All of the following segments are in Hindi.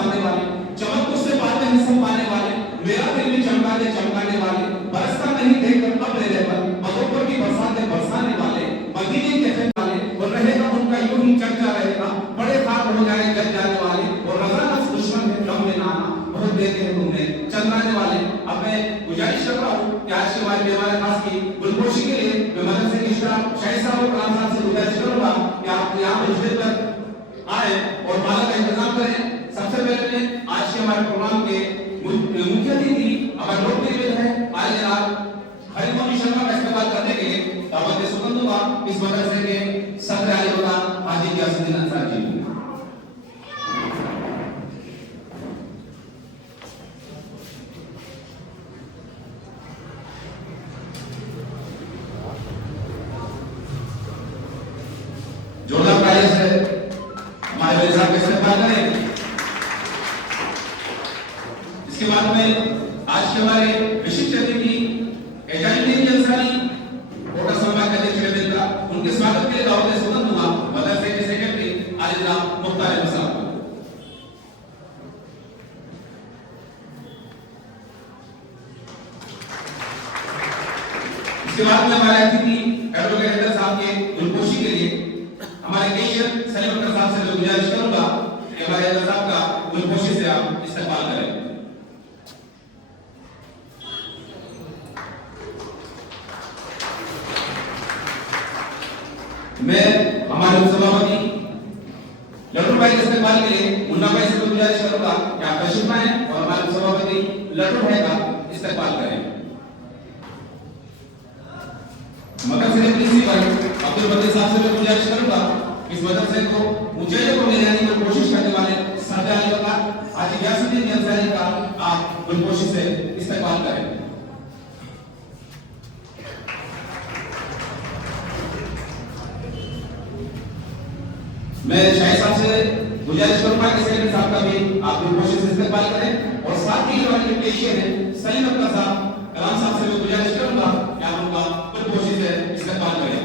पाने वाले, चमक उससे पाते हैं सब पाने वाले, मेरा दिल भी चमकाने वाले, बरसता नहीं देखकर अब मेरे पर, मदों पर भी बरसाते बरसाने वाले, मदीने के रहने वाले, और रहेगा उनका यूं ही चर्चा रहेगा, बड़े खाक हो जाए जल जाने वाले, और रज़ा नफ्स दुश्मन है गम में नाना, बहुत देते हैं तुमने चंद्राने वाले। अब मैं गुजारिश कर रहा हूँ कि आज के हमारे खास की गुलपोशी के लिए मैं मदद से इश्रा शाहिद साहब और कलाम साहब से गुजारिश करूंगा कि आप यहाँ मस्जिद पर आए और माला का इंतजाम करें। सबसे पहले मैं आज के हमारे प्रोग्राम के मुख्य अतिथि हमारे लोकप्रिय है आज जनाब हरिमोहन शर्मा का इस्तेमाल करने के लिए दावत दे सुकन दूंगा इस मदरसे के सदर आले होगा हाजी गियासुद्दीन अंसारी जी। जोरदार तालियों से हमारे भाई साहब का इस्तेमाल करें। इसके बाद में आज के हमारे विशिष्ट अतिथि एजाजुद्दीन अंसारी कोटा समाज के अध्यक्ष रविंद्र, उनके स्वागत के लिए दावत सुकन दूंगा मदरसे के सेक्रेटरी आलिदा मुख्तार अहमद साहब। इसके बाद में हमारे अतिथि एडवोकेट हैदर साहब के गुलपोशी के लिए हमारे केशियन सलीम अख्तर साहब से गुजारिश करूंगा कि हमारे हैदर साहब का गुलपोशी से आप इस्तेमाल करें। मैं हमारे उपसभापति लड्डू भाई के इस्तेमाल के लिए मुन्ना भाई से गुजारिश करूंगा कि आप तशरीफ लाएं और हमारे उपसभापति लड्डू भाई का इस्तेमाल करें। मदरसे प्रिंसिपल अब्दुल बदर साहब से मैं गुजारिश करूंगा इस मदरसे को ऊंचाई पर ले जाने की कोशिश करने वाले सरदार का हाजी गियासुद्दीन अंसारी का आप गुलपोशी से इस्तेमाल करें। मैं शाहिद साहब से गुजारिश करूंगा कि सेक्रेटरी साहब का भी आप गुलपोशी से इस्तेमाल करें और साथ ही हमारे पेशे हैं सलीम अख्तर साहब कलाम साहब से मैं गुजारिश करूंगा कि आप उनका गुलपोशी से इस्तेमाल करें।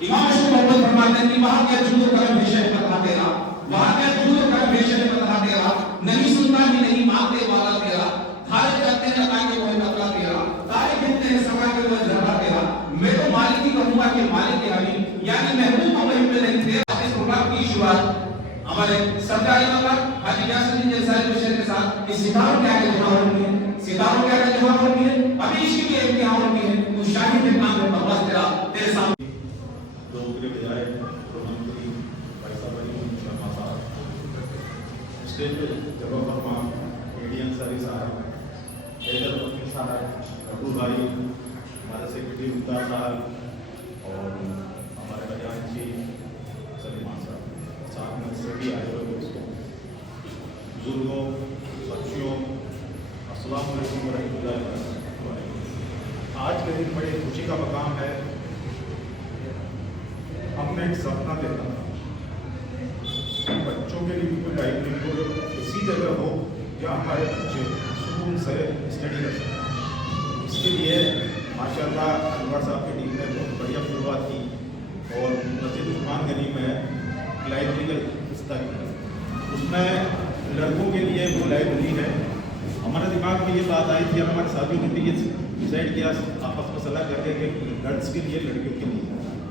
इमाम अशरफ मोहम्मद फरमाते हैं कि वहां क्या जुनून करम विषय बता तेरा, वहां क्या जुनून करम विषय बता तेरा, नहीं सुनता ही नहीं मांगते वाला तेरा, खाले जाते हैं ताकि वो नकला तेरा, तारे गिनते हैं समा के वो जरा तेरा, मैं तो मालिक ही कहूंगा कि मालिक के हबीब, यानी महबूब को वहीं पे नहीं तेरा। इस प्रोग्राम की शुरुआत हमारे सरकारी मगर हाजी गियासुद्दीन अंसारी बशर के साथ इस सितारों के आगे जमा होनी है, सितारों के आगे जमा होनी है, अभी इसकी भी एक यहाँ होनी है, तो शाही के नाम में बकवास तेरा तेरे सामने स्टेज पे जगह फरमान एडी अंसारी साहब, हैदर वकील साहब, अब्दुल भाई, हमारे सेक्रेटरी मुख्तार साहब और हमारे खजांची सलीमान साहब, साथ में सभी आए हुए दोस्तों, बुजुर्गों, बच्चियों, अस्सलाम वालेकुम वरहमतुल्लाहि वबरकातुहू। आज के दिन बड़ी खुशी का मकाम है। हमने एक सपना देखा था बच्चों के लिए कोई लाइब्रेरी को इसी जगह हो जहाँ हमारे बच्चे सुकून से स्टडी कर सकें। इसके लिए माशाल्लाह अनवर साहब की टीम ने बहुत बढ़िया शुरुआत की और मस्जिद उस्मान गनी में लाइब्रेरी का हिस्सा किया। उसमें लड़कों के लिए वो लाइब्रेरी है। हमारे दिमाग में ये बात आई थी, हमारे साथियों ने भी ये डिसाइड किया आपस में सलाह करके कि गर्ल्स के लिए लड़कियों के लिए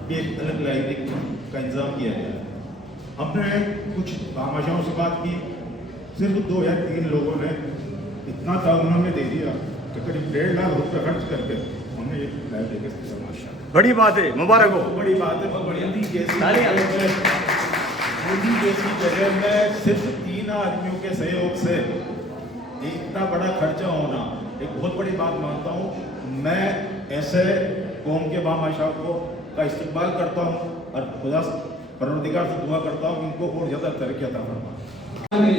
भी एक अलग लाइब्रेरी का इंतजाम किया गया। हमने कुछ तामाशाओं से बात की, सिर्फ 2 या 3 लोगों ने इतना ताउन हमें दे दिया कि करीब 1.5 लाख रुपये खर्च करके हमने ये लाइब्रेरी का माशा बड़ी बात है, मुबारक हो। बड़ी बात है, बहुत बढ़िया। मोदी जैसी जगह में सिर्फ 3 आदमियों के सहयोग से इतना बड़ा खर्चा होना एक बहुत बड़ी बात मानता हूँ। मैं ऐसे कौम के बामाशाह को का इस्तेमाल करता हूँ और खुदा परवरदिगार से दुआ करता हूँ इनको और ज़्यादा तरक्की अता फरमाए।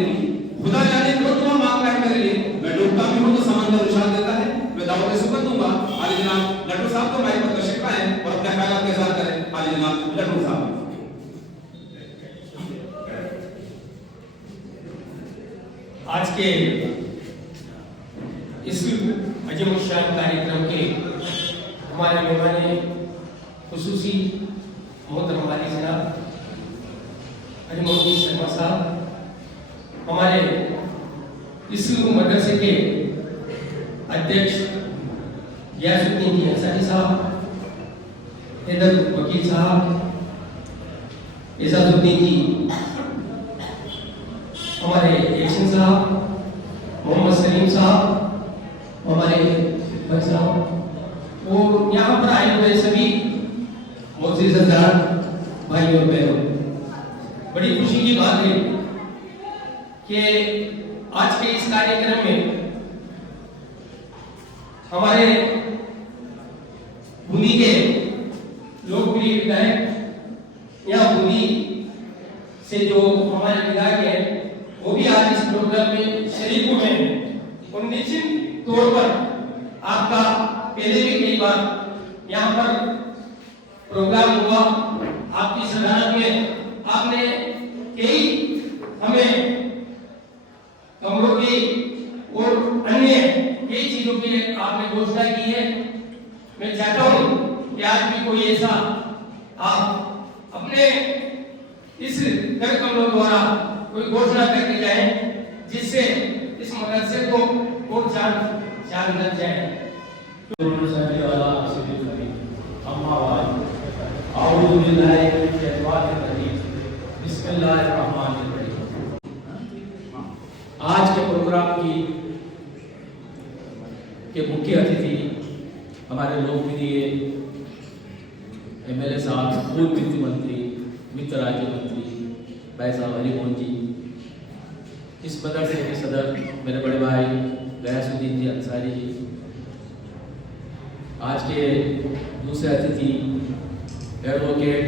खुदा जाने कौन दुआ मांग रहा है मेरे लिए, मैं डूबता भी हूँ तो समंदर उछाल देता है। मैं दावत सुकन दूंगा आली जनाब लड्डू साहब को माइक पर तशरीफ लाएं और अपने ख्यालात के साथ करें। आली जनाब लड्डू साहब। आज के इस अजीम शान कार्यक्रम के हमारे मेहमान खुसूसी मोहतरम वाली जनाब हरिमोहन शर्मा साहब, हमारे इस मदरसे के अध्यक्ष गियासुद्दीन जी अंसारी साहब, हैदर वकील साहब, एजाजुद्दीन जी, हमारे एक्शन साहब, मोहम्मद सलीम साहब, हमारे भाई साहब और यहाँ पर आए हुए सभी मोअज़्ज़िज़ हज़रात, भाई और बहनों, बड़ी खुशी की बात है कि आज के इस कार्यक्रम में हमारे बूंदी के लोकप्रिय विधायक या बूंदी से जो हमारे विधायक हैं वो भी आज इस प्रोग्राम में शरीक हुए हैं और निश्चित तौर पर आपका पहले भी कई बार यहाँ पर प्रोग्राम हुआ, आपकी सदारत में आपने कई हमें कमरों की और अन्य कई चीजों की आपने घोषणा की है। मैं चाहता हूँ कि आज भी कोई ऐसा आप अपने इस कर कमरों द्वारा कोई घोषणा करके जाए जिससे इस मदरसे को और जान लग जाए। आज के प्रोग्राम के मुख्य अतिथि हमारे लोकप्रिय एमएलए साहब, पूर्व वित्त मंत्री, वित्त राज्य मंत्री भाई साहब अली मोहन जी, इस मदरसे के सदर मेरे बड़े भाई गियासुद्दीन जी अंसारी जी, आज के दूसरे अतिथि एडवोकेट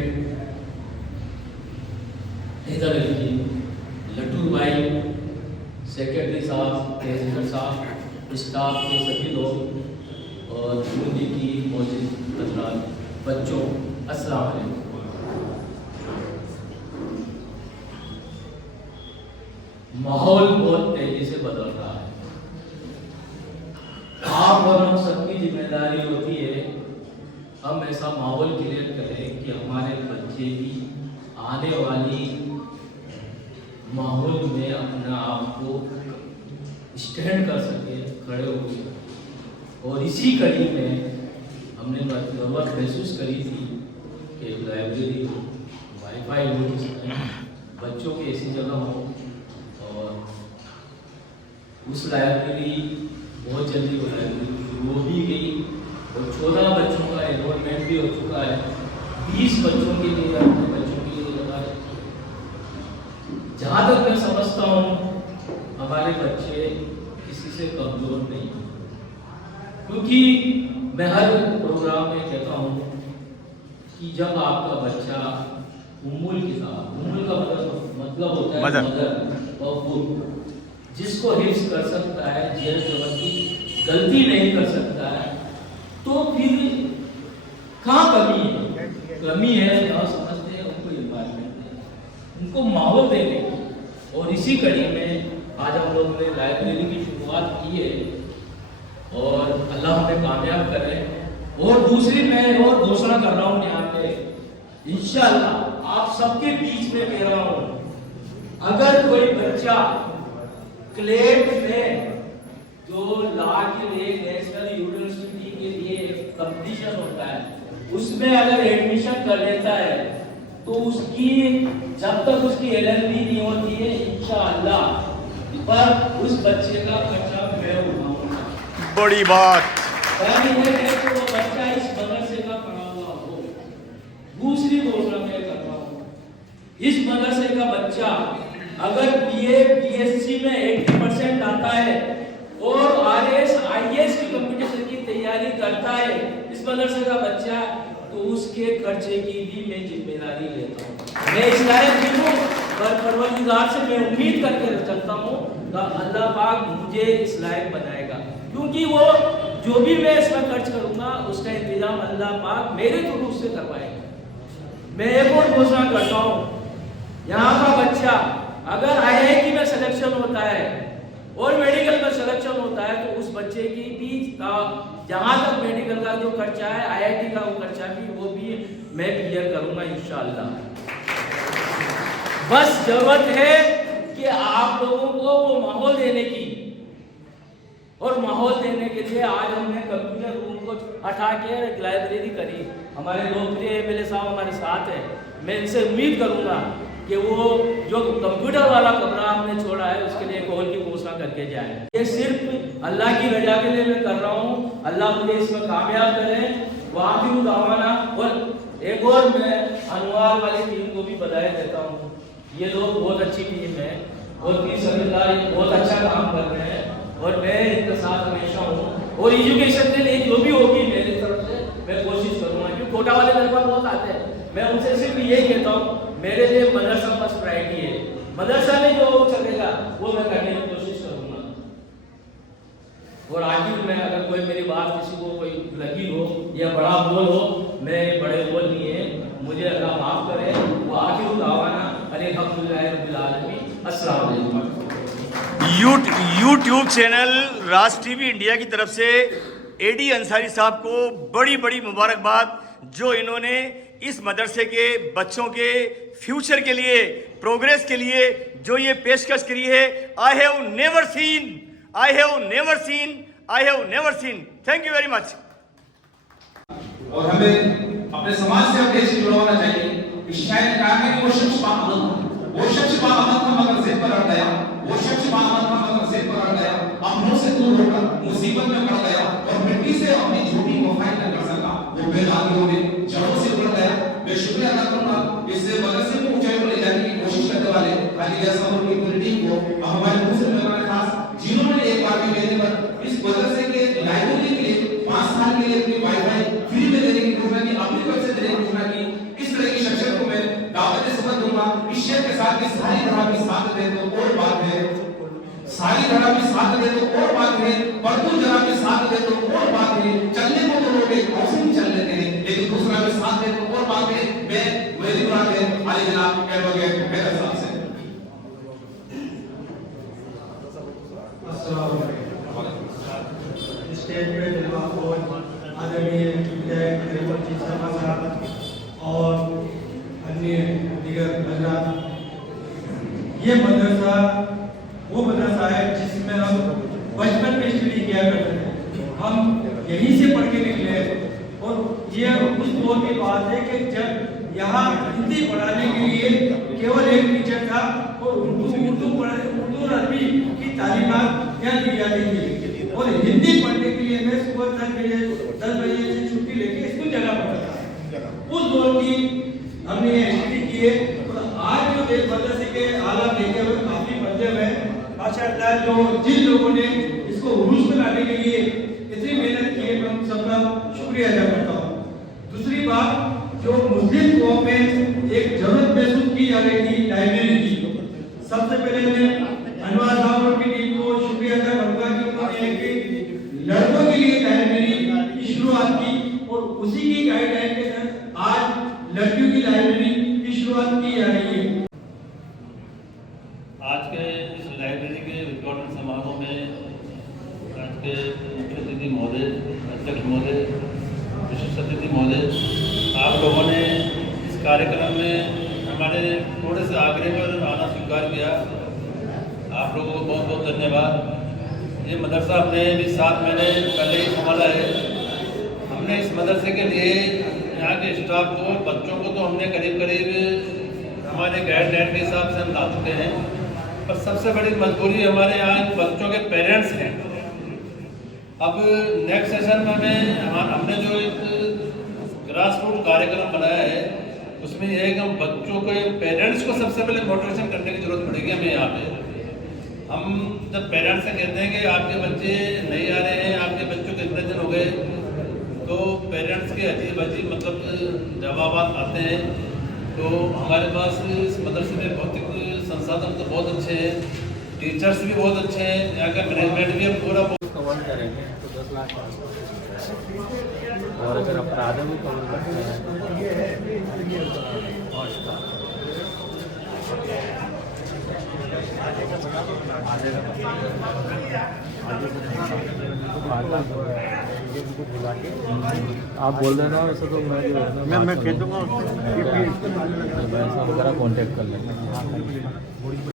हैदर अली जी, लट्टू भाई, सेक्रेटरी साहब, प्रेसिडेंट साहब, स्टाफ के सभी लोग और बूंदी की मौजूद हज़रात, बच्चों, अस्सलाम वालेकुम। माहौल बहुत तेजी से बदल रहा है। आप और हम सबकी जिम्मेदारी होती है हम ऐसा माहौल क्रिएट करें कि हमारे बच्चे भी आने वाली माहौल में अपना आप को स्टैंड कर सके, खड़े हो सके। और इसी कड़ी में हमने ज़रूरत महसूस करी थी कि एक लाइब्रेरी हो, वाईफाई हो, जिसमें बच्चों की ऐसी जगह हो, और उस लाइब्रेरी बहुत जल्दी वो लाइब्रेरी शुरू हो भी गई और 14 बच्चों का एनरोलमेंट भी हो चुका है। 20 बच्चों के लिए, अपने बच्चों के लिए लगा है। जहाँ तक मैं समझता हूँ हमारे बच्चे किसी से कमजोर नहीं, क्योंकि मैं हर प्रोग्राम में कहता हूँ कि जब आपका बच्चा उम्मुल के साथ, उम्मुल का मतलब होता है मदर और फूल, जिसको हिफ्ज कर सकता है, जेर जबरदस्ती गलती नहीं कर सकता है, तो फिर कहाँ कमी है? कमी है जहाँ समझते हैं उनको इन्वायरमेंट दें, उनको माहौल देने की। और इसी कड़ी में आज हम लोग ने लाइब्रेरी की शुरुआत की है और अल्लाह हमें कामयाब करे। और दूसरी मैं और घोषणा कर रहा हूँ यहाँ पे, इंशाअल्लाह आप सबके बीच में कह रहा हूँ, अगर कोई बच्चा क्लेट में जो ला के लिए नेशनल यूनिवर्सिटी के लिए कंपटीशन होता है उसमें अगर एडमिशन कर लेता है तो उसकी जब तक उसकी LLB नहीं होती है इंशाअल्लाह पर उस बच्चे का खर्चा मैं उठाऊंगा। बड़ी बात है तो वो बच्चा इस मदरसे का पढ़ा हुआ हो। दूसरी घोषणा मैं कर रहा हूँ, इस मदरसे का बच्चा अगर BA BSc में 80% लाता है और RS IAS की कंपटीशन की तैयारी करता है इस मदरसे का बच्चा, तो उसके खर्चे की भी मैं जिम्मेदारी लेता हूँ। मैं इस लायक भी हूँ पर परवरदिगार से मैं उम्मीद करके चलता हूँ कि अल्लाह पाक मुझे इस लायक बनाएगा, क्योंकि वो जो भी मैं इसमें खर्च करूँगा उसका इंतजाम अल्लाह पाक मेरे थ्रू से करवाएगा। मैं एक और घोषणा करता हूँ, यहाँ का बच्चा अगर IIT में सिलेक्शन होता है और मेडिकल में सिलेक्शन होता है तो उस बच्चे की भी जहाँ तक मेडिकल का जो खर्चा है IIT का वो खर्चा वो भी मैं क्लियर करूँगा इंशाअल्लाह। बस जरूरत है कि आप लोगों को वो माहौल देने की, और माहौल देने के लिए आज हमने कंप्यूटर रूम को हटा के एक लाइब्रेरी करी। हमारे लोकप्रिय एमएलए साहब हमारे साथ हैं। मैं इनसे उम्मीद करूंगा कि वो जो कंप्यूटर वाला कमरा हमने छोड़ा है उसके लिए एक हॉल की घोषणा करके जाए। ये सिर्फ अल्लाह की रजा के लिए मैं कर रहा हूँ। अल्लाह मुझे इसमें कामयाब करे। वाक़ई दावाना। और एक और मैं अनवार वाली टीम को भी बधाई देता हूँ। ये लोग बहुत अच्छी टीम है और बहुत अच्छा काम कर रहे हैं और मैं इनके साथ हमेशा हूँ। और एजुकेशन के लिए जो भी होगी मेरी तरफ से मैं कोशिश करूँगा, क्योंकि कोटा वाले मेरे पास बहुत आते हैं। मैं उनसे सिर्फ यही कहता हूँ, मेरे लिए मदरसा फर्स्ट प्रायोरिटी है। मदरसा में जो चलेगा वो मैं करने की कोशिश करूँगा। और आखिर में अगर कोई मेरी बात किसी को कोई लगी हो या बड़ा बोल हो, मैं बड़े बोल नहीं है, मुझे अल्लाह माफ़ करे। वो आखिर दावाना अल्हम्दुलिल्लाह रब्बिल आलमीन। अस्सलाम वालेकुम। यूट्यूब चैनल राज टीवी इंडिया की तरफ से एडी अंसारी साहब को बड़ी बड़ी मुबारकबाद, जो इन्होंने इस मदरसे के बच्चों के फ्यूचर के लिए, प्रोग्रेस के लिए जो ये पेशकश करी है। I have never seen. Thank you very much. और हमें अपने समाज से अपने से जुड़वाना चाहिए कि शायद कहा है कि वो शख्स बाअमन का मगर से पर अड़ गया, वो शख्स बाअमन का मगर से पर अड़ गया, अपनों से दूर होकर मुसीबत में पड़ गया और मिट्टी से अपनी झूठी वफाई न कर सका। वो बेदागियों में जड़ों से उड़ गया। मैं शुक्रिया अदा करूंगा इस मदरसे को ऊंचाई पर ले जाने की कोशिश करने वाले हाजी असम की पूरी टीम को, हमारे दूसरे मेहमान खास जिन्होंने एक बार भी मेरे पर इस मदरसे के लाइब्रेरी के लिए 5 साल के लिए अपनी वाईफाई फ्री में देने की घोषणा की, अपनी तरफ से देने की घोषणा की। इस तरह की शख्सियत को मैं दावत समझ दूंगा। इस शेर के साथ सारी धर्म की साथ दे तो और बात है, सारी धर्म की साथ दे तो और बात है, परतू जरा की साथ दे तो और बात है। चलने को तो लोग एक हौसले में चल लेते हैं, लेकिन दूसरा भी साथ दे तो और बात है। मैं मेरी बात है अली जनाब एडवोकेट मेहर साहब से। स्टेज पे जनाब आदरणीय विधायक हरिवंश जी साहब और अन्य दीगर हजरात, ये मदरसा वो मदरसा है जिसमें हम बचपन में स्टडी किया करते थे। हम यहीं से पढ़ के निकले और ये उस दौर की बात है कि जब यहाँ हिंदी पढ़ाने के लिए केवल एक टीचर था और उर्दू और अरबी की तालीमात यहाँ दी जाती थी। और हिंदी पढ़ने के लिए मैं सुबह 10 बजे से छुट्टी लेके स्कूल जाना पड़ता था। उस दौर की हमने ये स्टडी की है। और आज जो देश मदरसे के हालात देखे हुए काफी बदले हुए हैं माशाअल्लाह। जो जिन लोगों ने इसको उरूज में लाने के लिए इतनी मेहनत की है, मैं उन सबका शुक्रिया अदा करता हूँ। दूसरी बात, जो मुस्लिम कौम में एक जरूरत महसूस की जा रही थी लाइब्रेरी की, सबसे पहले मैं अनवार साहब और की टीम को शुक्रिया अदा करूंगा कि उन्होंने एक लड़कों के लिए लाइब्रेरी की शुरुआत की और उसी की गाइडलाइन के तहत आज लड़कियों की लाइब्रेरी की शुरुआत की जा रही है। आज के इस लाइब्रेरी के उद्घाटन समारोह में आज के मुख्य अतिथि महोदय, अध्यक्ष महोदय, विशिष्ट अतिथि महोदय, आप लोगों ने इस कार्यक्रम में हमारे थोड़े से आग्रह पर आना स्वीकार किया। आप लोगों को बहुत बहुत धन्यवाद। ये मदरसा हमने भी 7 महीने पहले ही संभाला है। हमने इस मदरसे के लिए यहाँ के स्टाफ को, बच्चों को तो हमने करीब हमारे गाइडलाइन के हिसाब से हम ला चुके हैं, पर सबसे बड़ी मजबूरी हमारे यहाँ बच्चों के पेरेंट्स हैं। अब नेक्स्ट सेशन में हमने जो एक ग्रास रूट कार्यक्रम बनाया है उसमें यह है कि हम बच्चों के पेरेंट्स को सबसे पहले मोटिवेशन करने की जरूरत पड़ेगी हमें यहाँ पे। हम जब पेरेंट्स से कहते हैं कि आपके बच्चे नहीं आ रहे हैं, आपके बच्चों के इतने दिन हो गए, तो पेरेंट्स के अजीब मतलब जवाब आते हैं। तो हमारे पास इस मदरसे में भौतिक संसाधन तो बहुत अच्छे हैं, टीचर्स भी बहुत अच्छे हैं, यहाँ का मैनेजमेंट भी पूरा कवर करेंगे तो 10 लाख और अगर अपराधों को कवर करते हैं आप बोल देना वैसे तो मैं कह दूँगा, कॉन्टेक्ट कर लेंगे।